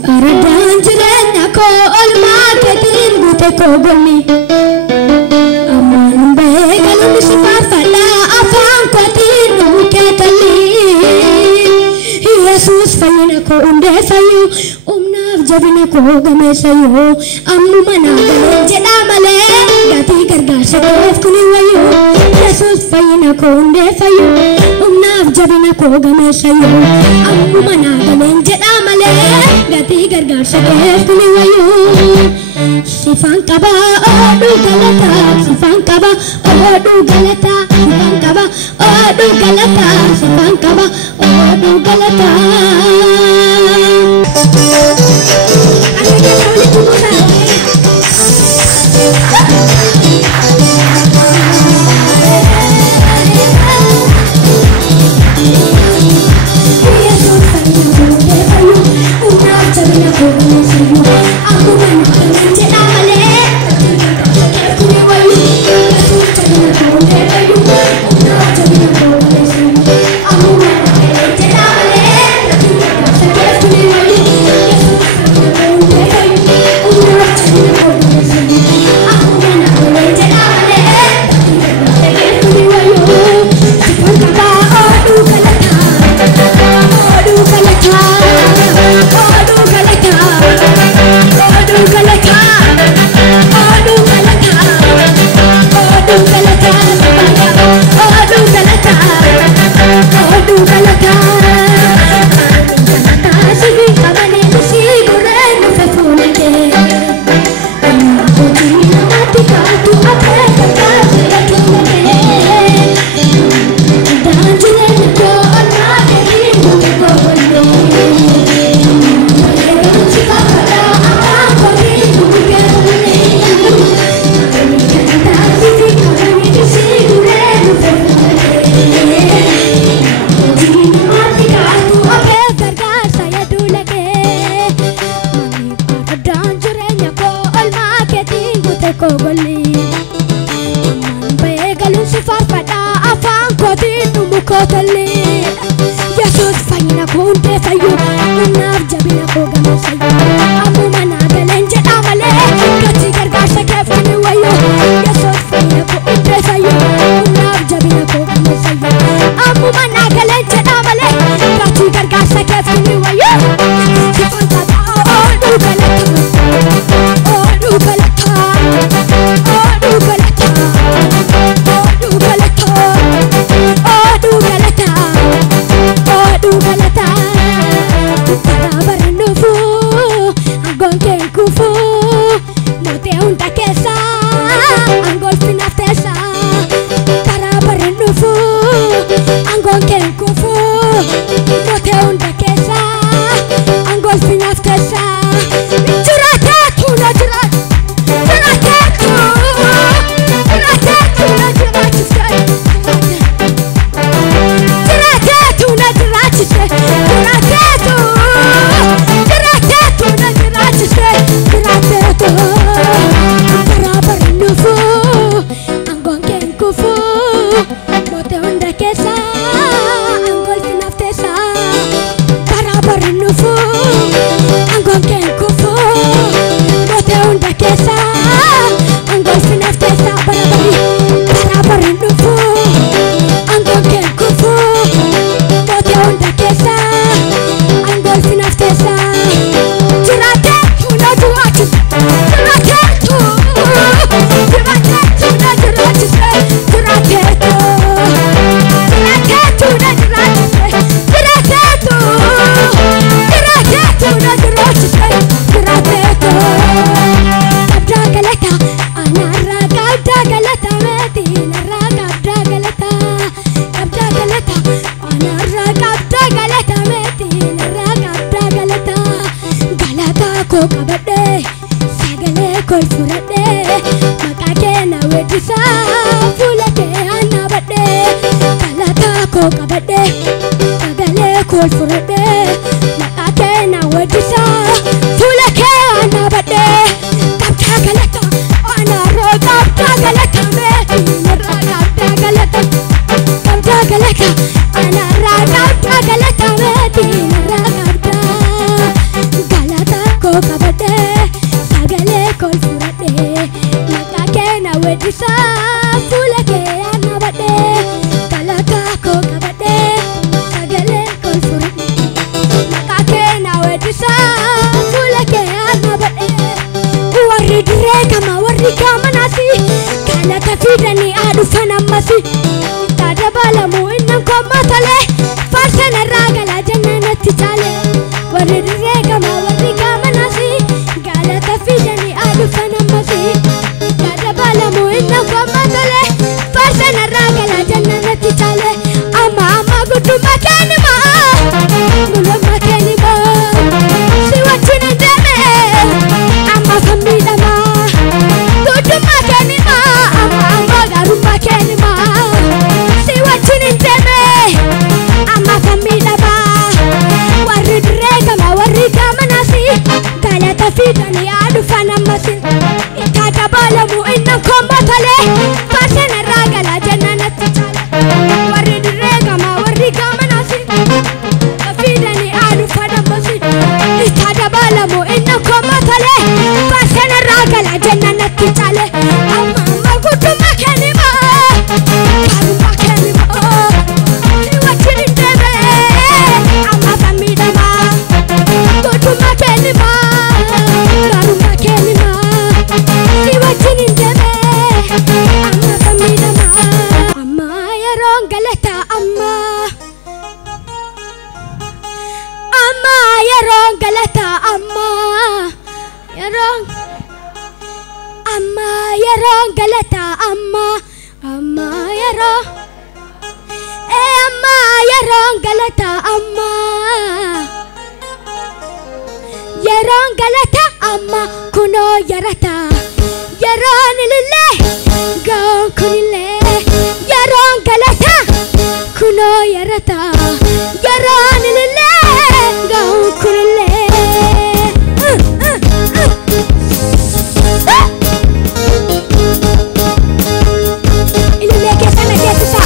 Aradaan jireenya koo olmaa keetiin guute koo gommi ammaan bahee galuun si faarfadhaa afaan kootiin dhugee talli Yesuus fayyina koo hundee fayyu humnaaf jabina koo gameessayyuu ammuma naa galee jedhaa malee gatii gargaarsa koof kuni wayyu Yesuus fayyina koo hundee fayyu humnaaf jabina koo gameessayyuu ammuma naa galee jedhaa malee gatii gargaarsa koof kuni wayyu sifaan qaba oduu galataa sifaan qaba oduu galataa sifaan qaba oduu galataa sifaan qaba oduu galataa galata kabade sagale kol furade makake na wedisa fulake anabade kalaka ko kabade sagale kol furade makake na wedisa fulake anabade warri dire kama warri kama nasi kalaka fidani adu fanamasi tadabala mu innan komatale farsana ragala jannati chale warri dire kama warri kama nasi kalaka fidani adu fanamasi tadabala mu innan komatale farsana ragala jannati chale amma gudu makani ma mulu makani ma siwachina deme amma famida ma gudu makani ma amma garu makani ma siwachina deme amma famida ma warri direga ma warri kama nasi galata fidani adu fanamasi itakabala mu inna kombatale farsana ragala jannati chale warri direga ma warri kama nasi fidani adu fanamasi itakabala mu inna kombatale farsana ragala jannati chale amma gudu makani ma garu makani ma siwachina deme amma famida ma gudu makani ma garu makani ma siwachina deme amma famida ma amma yaron galata amma yaron galata amma yaron galata amma yaron yaron galata amma yaron galata amma kuno yarata yaron lille gon kunille yaron galata kuno yarata yaron lille gon kunille ilille kesana kesisa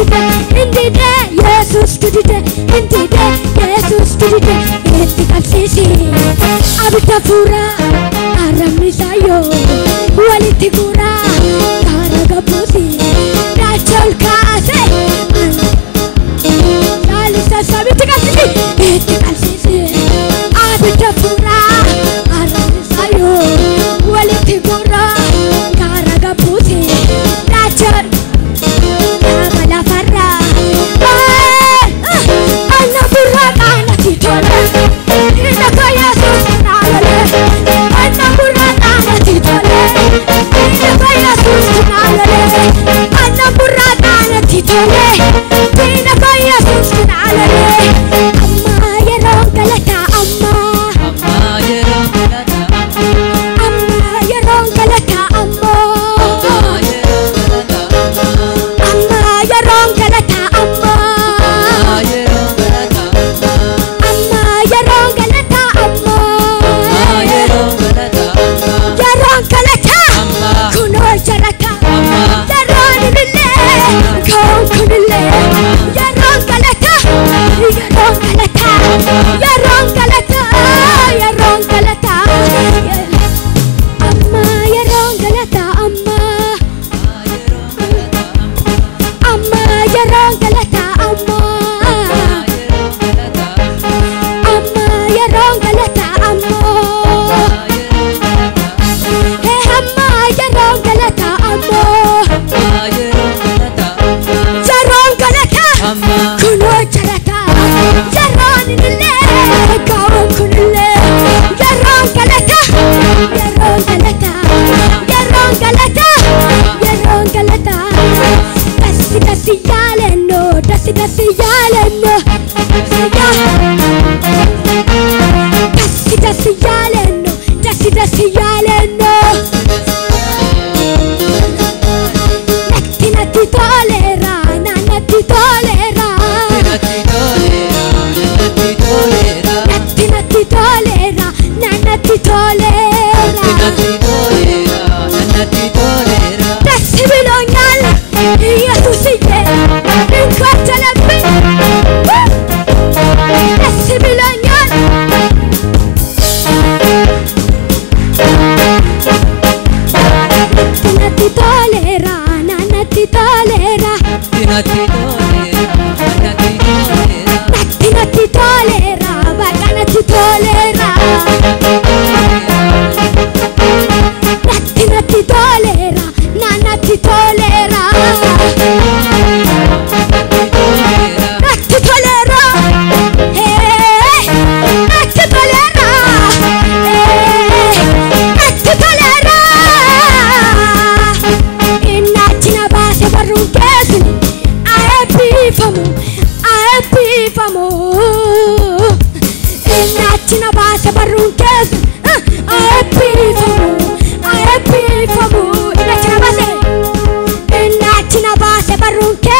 Jesus kudite Jesus kudite eti kapsisi abita fura aramni sayo waliti gura karaga pusi rachel kaase salisa sabita kapsisi eti kapsisi abita fura aramni sayo waliti gura karaga pusi rachel Barunke